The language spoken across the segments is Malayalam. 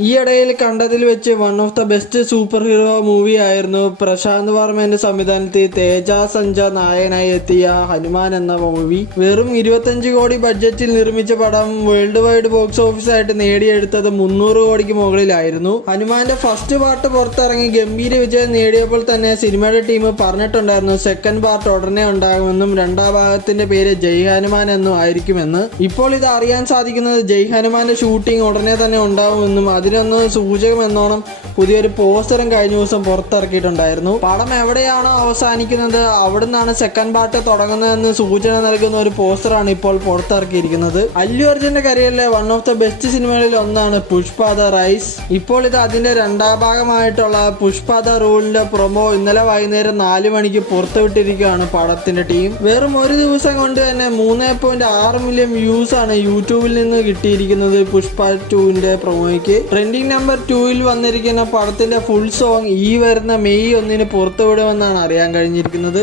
ഈയിടയിൽ കണ്ടതിൽ വെച്ച് one of the best super hero movie ആയിരുന്നു പ്രശാന്ത് വർമ്മന്റെ സംവിധാനത്തിൽ തേജ സഞ്ജ നായകനായി എത്തിയ ഹനുമാൻ എന്ന മൂവി. വെറും 25 കോടി ബഡ്ജറ്റിൽ നിർമ്മിച്ച പടം വേൾഡ് വൈഡ് ബോക്സ് ഓഫീസായിട്ട് നേടിയെടുത്തത് 300 കോടിക്ക് മുകളിലായിരുന്നു. ഹനുമാന്റെ ഫസ്റ്റ് പാർട്ട് പുറത്തിറങ്ങി ഗംഭീര വിജയം നേടിയപ്പോൾ തന്നെ സിനിമയുടെ ടീം പറഞ്ഞിട്ടുണ്ടായിരുന്നു സെക്കൻഡ് പാർട്ട് ഉടനെ ഉണ്ടാകുമെന്നും രണ്ടാം ഭാഗത്തിന്റെ പേര് ജയ് ഹനുമാൻ എന്നും ആയിരിക്കുമെന്ന്. ഇപ്പോൾ ഇത് അറിയാൻ സാധിക്കുന്നത് ജയ് ഹനുമാന്റെ ഷൂട്ടിംഗ് ഉടനെ തന്നെ ഉണ്ടാകുമെന്നും അതിനൊന്ന് സൂചകമെന്നോണം പുതിയൊരു പോസ്റ്ററും കഴിഞ്ഞ ദിവസം പുറത്തിറക്കിയിട്ടുണ്ടായിരുന്നു. പടം എവിടെയാണോ അവസാനിക്കുന്നത് അവിടെ നിന്നാണ് സെക്കൻഡ് പാർട്ട് തുടങ്ങുന്നതെന്ന് സൂചന നൽകുന്ന ഒരു പോസ്റ്ററാണ് ഇപ്പോൾ പുറത്തിറക്കിയിരിക്കുന്നത്. അല്ലു അർജുന്റെ കരിയറിലെ വൺ ഓഫ് ദ ബെസ്റ്റ് സിനിമകളിൽ ഒന്നാണ് പുഷ്പ ദ റൈസ്. ഇപ്പോൾ ഇത് അതിന്റെ രണ്ടാം ഭാഗമായിട്ടുള്ള പുഷ്പ ദ റൂളിന്റെ പ്രൊമോ ഇന്നലെ വൈകുന്നേരം 4 മണിക്ക് പുറത്തുവിട്ടിരിക്കുകയാണ് പടത്തിന്റെ ടീം. വെറും ഒരു ദിവസം കൊണ്ട് തന്നെ 3.6 മില്യൺ വ്യൂസ് ആണ് യൂട്യൂബിൽ നിന്ന് കിട്ടിയിരിക്കുന്നത് പുഷ്പ 2ന്റെ പ്രൊമോയ്ക്ക്. ട്രെൻഡിങ് നമ്പർ 2ൽ വന്നിരിക്കുന്ന പടത്തിന്റെ ഫുൾ സോങ് ഈ വരുന്ന മെയ് 1 പുറത്തുവിടുമെന്നാണ് അറിയാൻ കഴിഞ്ഞിരിക്കുന്നത്.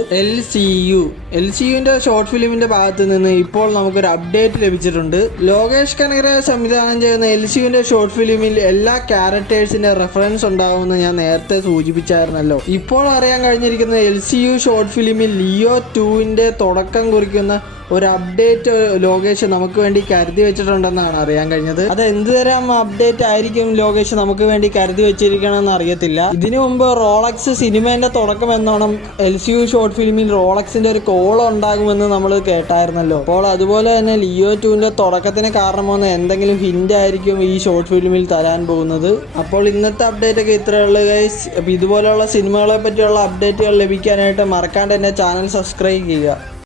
LCUന്റെ ഷോർട്ട് ഫിലിമിന്റെ ഭാഗത്ത് നിന്ന് ഇപ്പോൾ നമുക്കൊരു അപ്ഡേറ്റ് ലഭിച്ചിട്ടുണ്ട്. ലോകേഷ് കനകരാജ് സംവിധാനം ചെയ്യുന്ന LCUന്റെ ഷോർട്ട് ഫിലിമിൽ എല്ലാ ക്യാരക്ടേഴ്സിന്റെ റെഫറൻസ് ഉണ്ടാവുമെന്ന് ഞാൻ നേരത്തെ സൂചിപ്പിച്ചായിരുന്നല്ലോ. ഇപ്പോൾ അറിയാൻ കഴിഞ്ഞിരിക്കുന്നത് LCU ഷോർട്ട് ഫിലിമിൽ ലിയോ 2ന്റെ തുടക്കം കുറിക്കുന്ന ഒരു അപ്ഡേറ്റ് ലോകേഷ് നമുക്ക് വേണ്ടി കരുതി വെച്ചിട്ടുണ്ടെന്നാണ് അറിയാൻ കഴിഞ്ഞത്. അത് എന്ത് തരം അപ്ഡേറ്റ് ആയിരിക്കും ലോകേഷ് നമുക്ക് വേണ്ടി കരുതി വെച്ചിരിക്കണമെന്ന് അറിയത്തില്ല. ഇതിനു മുമ്പ് റോളക്സ് സിനിമേന്റെ തുടക്കം എന്നോണം LCU ഷോർട്ട് ഫിലിമിൽ റോളക്സിന്റെ ഒരു കോൾ ഉണ്ടാകുമെന്ന് നമ്മൾ കേട്ടായിരുന്നല്ലോ. അപ്പോൾ അതുപോലെ തന്നെ ലിയോ 2ന്റെ തുടക്കത്തിന് കാരണമാകുന്ന എന്തെങ്കിലും ഹിന്റ് ആയിരിക്കും ഈ ഷോർട്ട് ഫിലിമിൽ തരാൻ പോകുന്നത്. അപ്പോൾ ഇന്നത്തെ അപ്ഡേറ്റ് ഒക്കെ ഇത്രയേ ഉള്ളൂ ഗൈസ്. അപ്പോൾ ഇതുപോലെയുള്ള സിനിമകളെ പറ്റിയുള്ള അപ്ഡേറ്റുകൾ ലഭിക്കാനായിട്ട് മറക്കാണ്ട് തന്നെ ചാനൽ സബ്സ്ക്രൈബ് ചെയ്യുക.